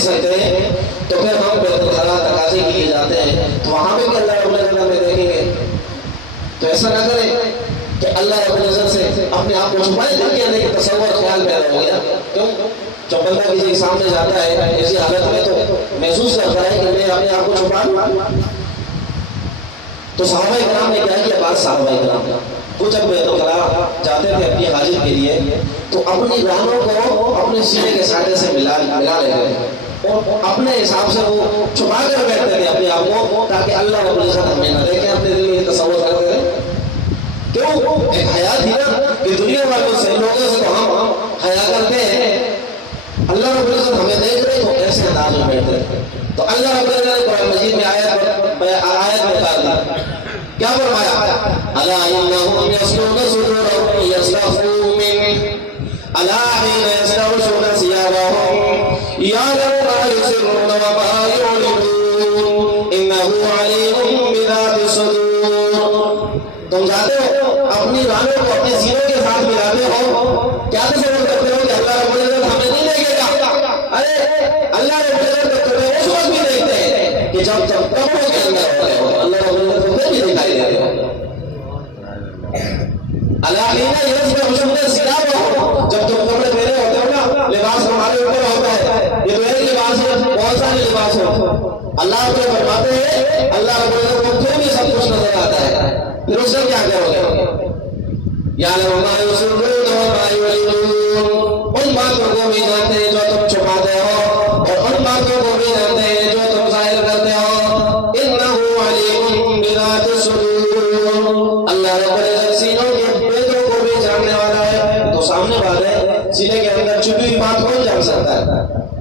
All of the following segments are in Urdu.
دیکھ سکتے ہیں تو پھر ہم بیت الخلاء تقاضے کے لیے جاتے ہیں تو وہاں پہ بھی اللہ رب العزت ہمیں دیکھیں گے. تو ایسا نہ کریں کہ اللہ رب العزت سے اپنے آپ کو چھپائے دل کے اندر ایک تصور خیال پیدا ہو گیا. کیوں؟ جب بندہ کسی کے سامنے جاتا ہے ایسی حالت میں تو محسوس کرتا ہے کہ میں اپنے آپ کو چھپا لوں. تو صحابہ کرام نے کیا کیا؟ بات صحابہ کرام وہ جب بیت الخلاء جاتے تھے اپنی حاجت کے لیے تو اپنی رانوں کو اپنے سینے کے سائے سے ملا لیتے تھے اور اپنے حساب سے وہ چھپا کر بیٹھتے تھے اپنے آپ کو تاکہ اللہ رب العزت ہمیں نہ دیکھیں. اپنے دل میں یہ تصور کرتے تھے. کیوں؟ ایک حیا تھی نا کہ دنیا والوں سے لوگوں سے تو ہم حیا کرتے ہیں, اللہ رب العزت ہمیں دیکھ رہے تو ایسے انداز میں بیٹھتے ہیں. تو اللہ رب العزت نے قرآن مجید میں آیت بتا دی. کیا فرمایا؟ الا انهم يصلون صدورهم يستخفون منه الا حين يستغشون ثيابهم يعلم ما يسرون وما يعلنون انه عليم بذات الصدور. تم جاتے ہو اپنی رانوں کو اپنے سینوں کے ساتھ ملاتے ہو, کیا تصور کرتے ہو کہ اللہ رب العزت ہمیں نہیں دیکھے گا؟ ارے اللہ رب العزت تمہیں اس وقت بھی دیکھتے ہیں کہ جب تم کپڑوں کے اندر ہوتے ہو, اللہ رب العزت تمہیں بھی دکھائی دیتے ہو. اللہ جب تم کپڑے پہنے ہوتے ہو نا, لباس ہمارے اوپر ہوتا ہے, یہ تو ایک لباس ہے, بہت سارے لباس ہو. اللہ کو فرماتے ہیں اللہ رب العزت کو پھر بھی سب کچھ نظر آتا ہے. پھر اس سے کیا کرو گے؟ یعلم ما یسرون وما یعلنون, ان باتوں کو بھی جانتے ہیں جو تم چھپاتے ہو اور ان باتوں کو بھی جانتے ہیں جو تم ظاہر کرتے ہو. انہ علیم بذات الصدور, اللہ رب العزت سینوں کے بھیدوں کو بھی جاننے والا ہے. تو سامنے بات ہے, سینے کے اندر چھپی ہوئی بات کون جان سکتا ہے؟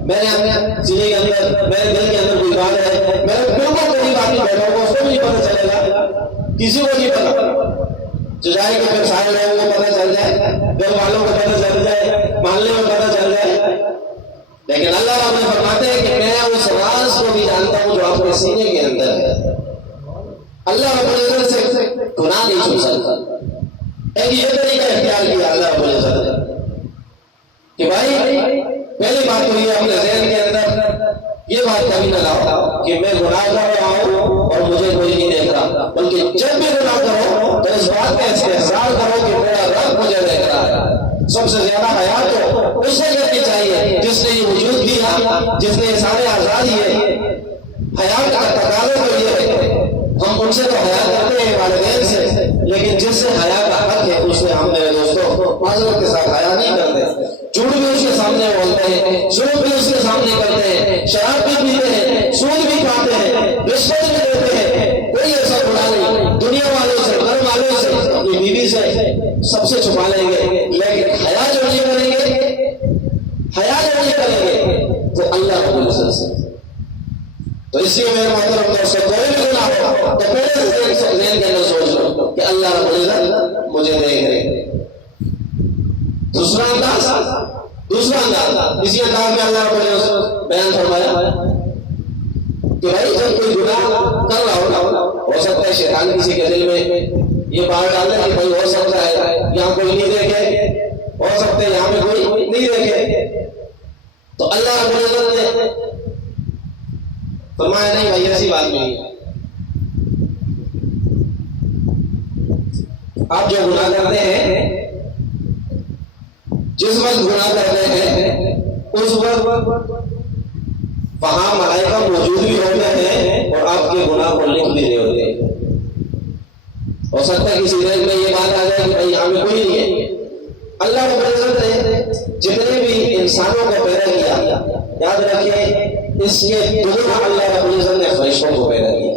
میرے اندر سینے کے اندر میرے دل کے اندر کوئی بات ہے, میرے بالکل قریب آدمی بیٹھا ہوگا, اس کو بھی نہیں پتہ چلے گا, کسی کو نہیں پتا. جو جائے کہ پھر سارے لوگوں کو پتہ چل جائے, گھر والوں کو پتہ چل جائے, محلے میں پتہ چل جائے. لیکن اللہ آپ نے فرماتے ہیں کہ میں اس راز کو بھی جانتا ہوں جو آپ کے سینے کے اندر ہے. اللہ رب العزت سے گناہ نہیں چھپ سکتا. ایک یہ طریقہ اختیار کیا اللہ رب العزت نے کہ بھائی پہلی بات تو یہ اپنے ذہن کے اندر یہ بات کبھی نہ لاؤ کہ میں گناہ کر رہا ہوں اور مجھے کوئی نہیں دیکھ رہا, بلکہ جب بھی گناہ کرو تو اس بات کا استحصال کرو کہ میرا رب مجھے دیکھ رہا ہے. سب سے زیادہ حیا تو اس سے کرنی چاہیے جس نے یہ وجود دیا, جس نے یہ سارے آزاد دیے. حیا کا تقاضا تو یہ ہے, ہم ان سے تو حیا کرتے ہیں والدین سے, لیکن جس سے حیا کا حق ہے اس سے ہم میرے دوستوں معذرت کے ساتھ حیا نہیں کرتے. جھوٹ بھی اس کے سامنے بولتے ہیں, ظلم بھی اس کے سامنے کرتے ہیں, شراب بھی پیتے ہیں, سود بھی کھاتے ہیں, رشوت بھی دیتے ہیں. کوئی ایسا گناہ نہیں, دنیا والوں سے, گھر والوں سے, اپنی بیوی سے, سب سے چھپا لیں گے. لیکن حیا جو نہیں کریں گے, حیا جو نہیں کریں گے تو اللہ رب العزت سے. تو اس لیے میرے محترم دوستوں, کوئی بھی گناہ ہو تو پہلے ذہن کے اندر سوچ لو کہ اللہ رب العزت مجھے دیکھ رہے. دوسرا انداز اسی انداز میں اللہ رب العزت بیان فرمایا کہ بھائی جب کوئی گناہ کر رہا ہو سکتا ہے شیطان کسی کے دل میں یہ بات ڈال دے کہ بھائی ہو سکتا ہے یہاں کوئی نہیں دیکھے, ہو سکتا ہے یہاں پہ کوئی نہیں دیکھے. تو اللہ رب العزت نے فرمایا نہیں بھائی ایسی بات نہیں ہے. آپ جو گناہ کرتے ہیں, جس وقت گناہ کرتے ہیں اس وقت وہاں ملائکہ موجود بھی ہوتے ہیں اور آپ کے گناہ کو لکھ بھی رہے ہوتے ہیں. ہو سکتا ہے کسی دن میں یہ بات آ جائے کہ بھائی یہاں میں کوئی نہیں ہے. اللہ رب العزت نے جتنے بھی انسانوں کو پیدا کیا, یاد رکھیں اس کے دگنا اللہ رب العزت نے فرشتوں کو پیدا کیا.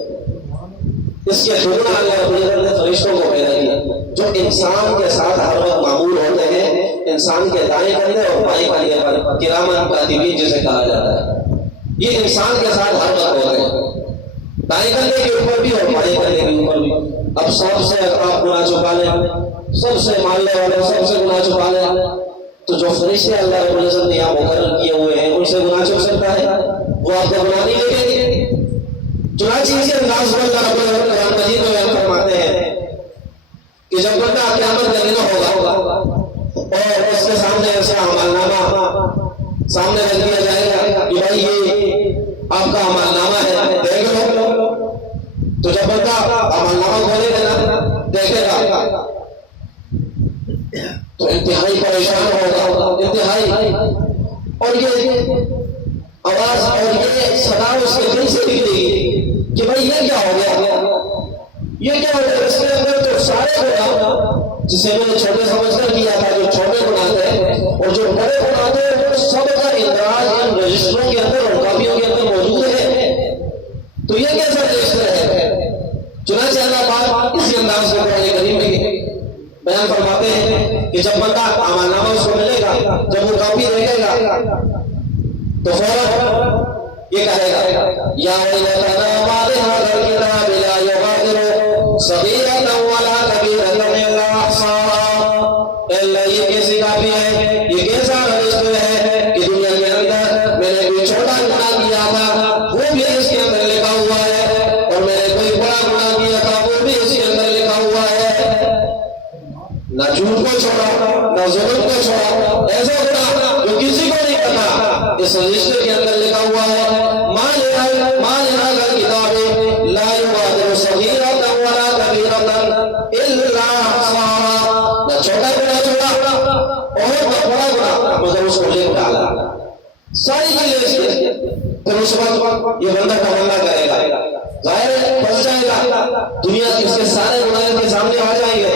اس کے دگنا اللہ رب العزت نے فرشتوں کو پیدا کیا جو انسان کے ساتھ ہر وقت معمول ہوتے ہیں, انسان کے دائیں کندھے اور بائیں کندھے پر کرامن کاتبین جسے کہا جاتا ہے. یہ انسان کے ساتھ ہر وقت ہوتے ہیں, دائیں کندھے کے اوپر بھی اور بائیں کندھے کے اوپر بھی. اب سب سے آپ گناہ چھپا لیں, سب سے ماننے والے سب سے گناہ چھپا لیں, تو جو فرشتے اللہ رب العزت نے یہاں مقرر کیے ہوئے ہیں ان سے گناہ چھپ سکتا ہے؟ وہ آپ کا گناہ نہیں لے گے. چنانچہ اسی انداز میں اللہ رب العزت قرآن مجید میں بیان فرماتے ہیں کہ جب بندہ قیامت کا دن ہوگا اور اس کے سامنے ایسا عمل نامہ سامنے رکھ دیا جائے گا کہ بھائی یہ آپ کا عمل نامہ ہے دیکھ لو. تو جب بندہ عمل نامہ کھولے گا نا دیکھے گا تو انتہائی پریشان ہوگا, انتہائی. اور یہ آواز اور یہ صدا اس کے دل سے نکلے گی کہ بھائی یہ کیا ہو گیا, یہ کیا ہو گیا. اس کے اندر تو سارے گناہ جسے میں نے چھوٹے سمجھ کر کیا تھا, جو چھوٹے گناہ تھے اور جو بڑے گناہ تھے, سب کا اندراج ان رجسٹروں کے اندر اور کاپیوں کے اندر موجود ہے. تو یہ کیسا رجسٹر ہے؟ چنانچہ اللہ پاک اسی انداز میں قرآن کریم میں بیان فرماتے ہیں کہ جب بندہ اعمال نامہ اس کو ملے گا, جب وہ کاپی دیکھے گا تو فوراً یہ کہے گا یا ویلتنا ما لهذا الكتاب لا يغادر صغيرة ولا كبيرة إلا أحصاها. اللہ یہ کیسی کاپی ہے, یہ کیسا رجسٹر ہے کہ دنیا کے اندر میں نے کوئی چھوٹا گناہ کیا تھا وہ بھی اس کے اندر لکھا ہوا ہے, اور میں نے کوئی بڑا گناہ کیا تھا وہ بھی اس کے اندر لکھا ہوا ہے. نہ جھوٹ کو چھوڑا, نہ ظلم کو چھوڑا, ایسا گناہ جو کسی کو نہیں پتا اس رجسٹر کے اندر لکھا ہوا ہے. ما لهذا الكتاب لا يغادر صغيرة ولا كبيرة إلا أحصاها. نہ چھوٹا گناہ چھوڑا اور نہ بڑا گناہ مگر اس کو لکھ ڈالا, ساری کی لسٹ. پھر اس وقت یہ بندہ تمنا کرے گا, ظاہر پھنس جائے گا, دنیا اس کے سارے گناہ کے سامنے آ جائیں گے.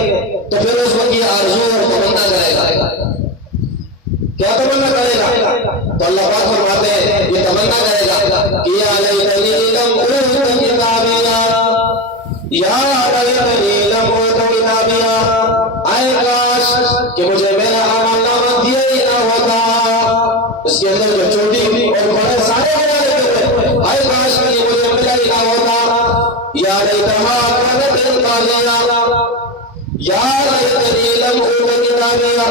تو پھر اس وقت یہ آرزو اور تمنا کرے گا. کیا تمنا کرے گا؟ تو اللہ پاک فرماتے ہیں یہ تمنا کرے گا کہ یا لیتنی لم اوت کتابیا, یا لیتنی لم اوت کتابیا, اے کاش کہ مجھے میرا اعمال نامہ دیا ہی نہ ہوتا. اس کے اندر جو چھوٹی اور بڑے سارے گناہ لکھے ہوئے, اے کاش کہ مجھے ملا ہی نہ ہوتا. یا لیتہا کانت القاضیہ, یا لیتنی لم اوت کتابیا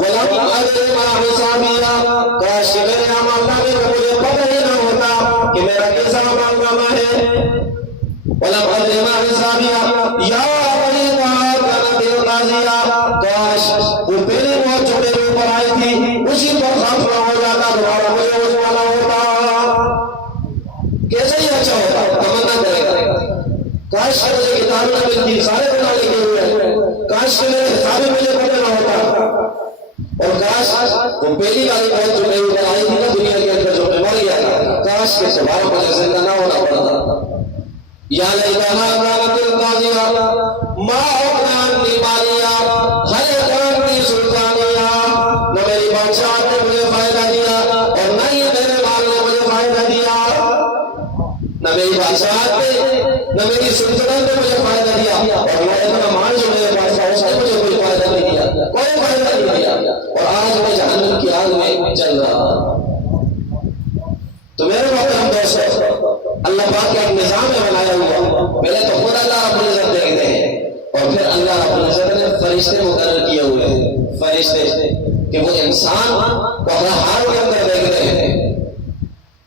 ولم ادر ما حسابیا, کاش کہ میرے اعمال نامے کا مجھے پتہ ہی نہ ہوتا کہ میرا کیسا اعمال نامہ ہے. ولم ادر ما حسابیا, یا لیتہا کانت القاضیہ, کاش وہ پہلے بہت چھوٹے روپ پر آئی تھی اسی پر خاتمہ ہو جاتا دوبارہ مجھے اس والا ہوتا. کیسے ہی اچھا ہوتا, تمنا کرے گا کاش کہ مجھے کتاب نہ ملتی, سارے گناہ لکھے ہوئے ہیں, کاش کہ میرے حساب میں مجھے پتہ نہ ہوتا. اور کاش وہ پہلی والی بہت جو نہیں ادھر آئی تھی نا دنیا کے اندر جو مر گیا تھا, کاش کے دوبارہ مجھے زندہ نہ ہونا پڑتا. یا لیتہا کانت القاضیہ ما اغنی عنی مالیہ ہلک عنی سلطانیہ. نہ میری بادشاہت نے مجھے فائدہ دیا اور نہ ہی میرے مال نے مجھے فائدہ دیا. نہ میری بادشاہت نے, نہ میری سلطنت نے مجھے فائدہ دیا, اور نہ اتنا مال جو میرے پاس تھا اس نے مجھے کوئی فائدہ نہیں دیا, کوئی فائدہ نہیں دیا. اور آج میں جہنم کی آگ میں چل رہا. تو میرے محترم دوستو, اللہ پاک کے ایک نظام میں بنایا ہوا, پہلے تو خود اللہ رب العزت دیکھتے ہیں اور پھر اللہ رب العزت نے فرشتے مقرر کیے ہوئے ہیں, فرشتے کہ وہ انسان کو ہر حال کے اندر دیکھتے ہیں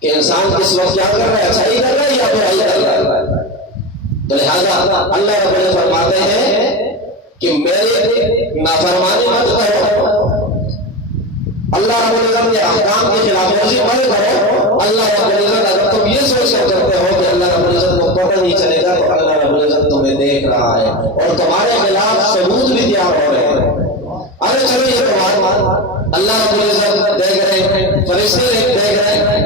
کہ انسان کس وقت کیا کر رہا ہے, اچھائی کر رہا ہے یا برائی کر رہا ہے. تو لہذا اللہ رب العزت فرماتے ہیں کہ میرے نافرمانی مت کرو, اللہ رب العزت کے احکام کی خلاف ورزی مت کرو. اللہ رب العزت اگر تم یہ سوچ کر کرتے ہو کہ اللہ رب العزت کو پتہ نہیں چلے گا, تو اللہ رب العزت تمہیں دیکھ رہا ہے اور تمہارے خلاف ثبوت بھی تیار ہو رہے ہیں. ارے چلو یہ تمہارا اللہ رب العزت دیکھ رہے ہیں, فرشتے دیکھ رہے ہیں,